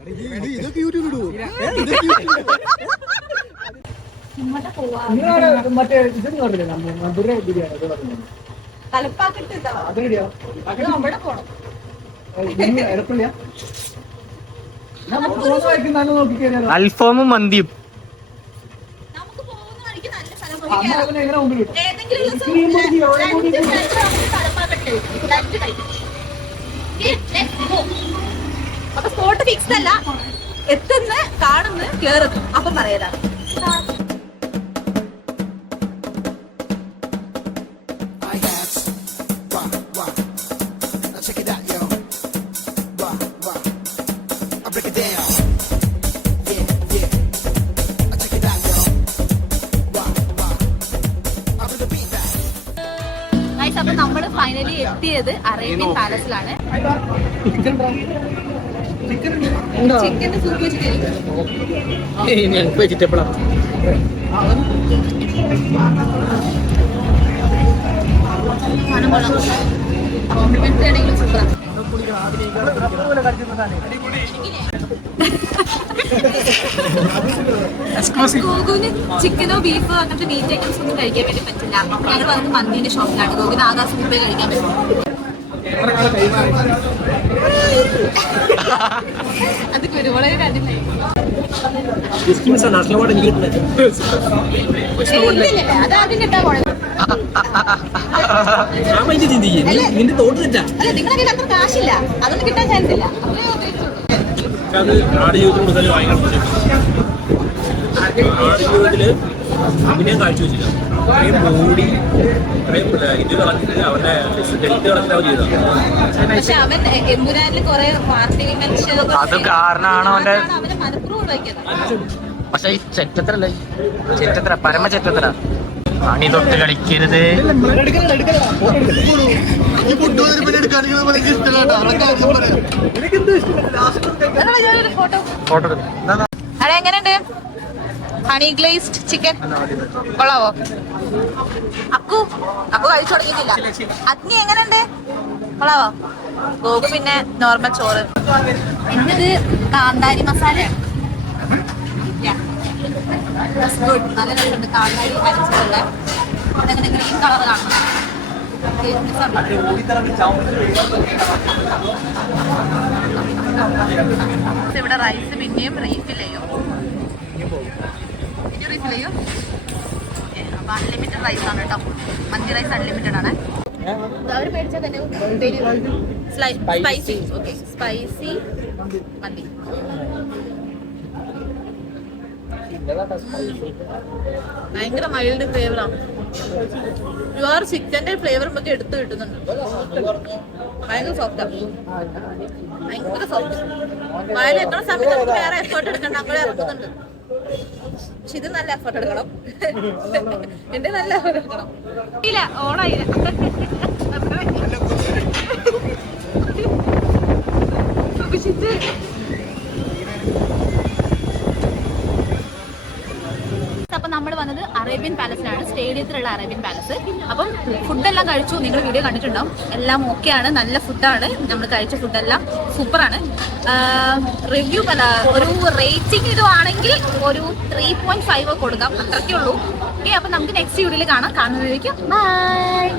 ഇതൊക്കെ യൂട്യൂബ് ഇടുവോ? മറ്റേ ഇതെന്ന് പറഞ്ഞില്ലേ മധുര ബിരിയാണി അത് പറഞ്ഞു അൽഫാമും മന്തിയും അപ്പൊ സ്പോട്ട് ഫിക്സ്ഡ് അല്ല, എത്തുന്ന കാണുന്ന കേറുന്നു അപ്പം പറയലാണ്. അപ്പൊ നമ്മള് ഫൈനലി എത്തിയത് അറേബ്യൻ പാലസിലാണ്. ചിക്കന്റെ സൂപ്പ് ഞങ്ങൾക്ക് വെജിറ്റബിളാ. കോംപ്ലിമെന്ററി ആണെങ്കിലും സൂപ്പറാണ്. ഗോകുവിന് ചിക്കനോ ബീഫോ അങ്ങനത്തെ മീറ്റ് ഐറ്റംസ് ഒന്നും കഴിക്കാൻ വേണ്ടി പറ്റില്ല. ഞങ്ങൾ വന്നത് മന്തിന്റെ ഷോപ്പിലാണ്. ഗോകുവിന് ആകാശ സൂപ്പേ കഴിക്കാൻ പറ്റും. അത് കുരുമുളക് കണ്ടില്ലേ? അത് ആദ്യം കിട്ടാൻ പോണത്. അല്ല, നിങ്ങളെ അത്ര കാശില്ല, അതൊന്നും കിട്ടാൻ ചാൻസ് ഇല്ല. അഭിനയം കാഴ്ചവെച്ചില്ല. ബോഡി ഇത് കളഞ്ഞിട്ട് അവന്റെ ഹെൽത്ത് കളഞ്ഞിട്ട് അവർ ചെയ്തത്. പക്ഷെ അവൻ എമ്പുരാനിൽ കുറെ പാർട്ടി അത് കാരണമാണ് അവന്റെ മനഃപൂർവ്വം വയ്ക്കുന്നത്. പക്ഷെ ഈ ചെറ്റത്തരല്ല, ചെറ്റത്തര പരമ ചെറ്റത്തര. അണി തൊട്ട് കളിക്കരുത്. ഫോട്ടോ അവിടെ എങ്ങനെയുണ്ട് ഹണി ഗ്ലേസ്ഡ് ചിക്കൻ? കൊള്ളാവോ? അക്കു കഴിച്ചു തുടങ്ങിയിട്ടില്ല. അഗ്നി എങ്ങനെയുണ്ട്? കൊള്ളാവോ? ഗോകു പിന്നെ നോർമൽ ചോറ്. എന്നിട്ട് കാന്താരി മസാലയാണ്. ഗുഡ്, നല്ല രസമുണ്ട്. കാന്താരി അരച്ചിട്ടുള്ള അതങ്ങനെ ഗ്രീൻ കളർ കാണണം. ഇവിടെ റൈസ് പിന്നെയും റീഫിൽ ചെയ്യും. അപ്പൊ അൺലിമിറ്റഡ് റൈസ് ആണ് കേട്ടോ. മന്തി റൈസ് അൺലിമിറ്റഡ് ആണ്. അവർ മേടിച്ചാൽ തന്നെ സ്പൈസി. ഓക്കെ, സ്പൈസി മന്തി. ഭയങ്കര മൈൽഡ് ഫ്ലേവറാണ്. പ്യുവർ ചിക്കൻ്റെ ഫ്ലേവർ നമുക്ക് എടുത്ത് കിട്ടുന്നുണ്ട്. ഭയങ്കര സോഫ്റ്റാണ്, ഭയങ്കര സോഫ്റ്റ്. വായിൽ എത്ര സമയത്ത് നമുക്ക് വേറെ എഫേർട്ട് എടുക്കണ്ട, അങ്ങനെ ഇറക്കുന്നുണ്ട്. പക്ഷെ ഇത് നല്ല എഫേർട്ട് എടുക്കണം. എന്റെ നല്ല എഫേർട്ട് എടുക്കണം. ഇല്ല, ഓണായില്ല. അപ്പൊ നമ്മൾ വന്നത് അറേബ്യൻ പാലസിലാണ്, സ്റ്റേഡിയത്തിലുള്ള അറേബ്യൻ പാലസ്. അപ്പം ഫുഡെല്ലാം കഴിച്ചു, നിങ്ങൾ വീഡിയോ കണ്ടിട്ടുണ്ടാവും. എല്ലാം ഓക്കെയാണ്, നല്ല ഫുഡാണ്. നമ്മൾ കഴിച്ച ഫുഡെല്ലാം സൂപ്പറാണ്. റിവ്യൂ ഒരു റേറ്റിംഗ് ഇടുവാണെങ്കിൽ ഒരു 3.5 കൊടുക്കാം, അത്രയ്ക്കേ ഉള്ളൂ. ഓക്കെ, അപ്പൊ നമുക്ക് നെക്സ്റ്റ് വീഡിയോയിൽ കാണാം. കാണുന്നതായിരിക്കും. ബൈ.